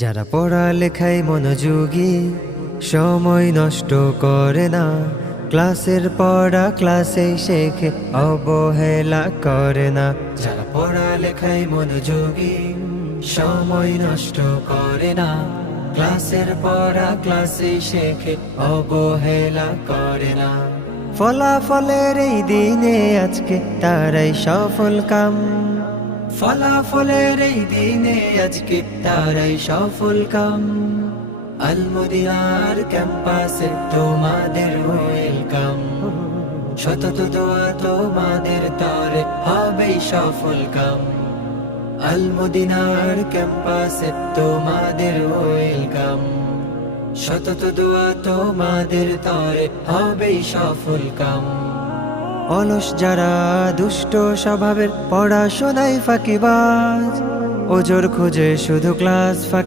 যারা পড়ালেখায় মনোযোগী, সময় নষ্ট করে না, ক্লাসের পড়া ক্লাসেই শেখে, অবহেলা করে না। যারা পড়ালেখায় মনোযোগী, সময় নষ্ট করে না, ক্লাসের পড়া ক্লাসেই শেখে, অবহেলা করে না। ফলাফলের এই দিনে আজকে তারাই সফল কাম, ফলাফলের এই দিনে আজকে তারাই সফল কাম। আল মদিনার ক্যাম্পাসে তোমাদের ওয়েলকাম, শতত দোয়া তোমাদের তরে হবেই সফল কাম। আল মদিনার ক্যাম্পাসে তোমাদের ওয়েলকাম, শতত দোয়া তোমাদের তরে হবেই সফল কাম। অলস যারা দুষ্ট স্বভাবের, পড়াশোনায় ফাঁকিবাজ, ওজোর খোঁজে শুধু ক্লাস ফাঁকি।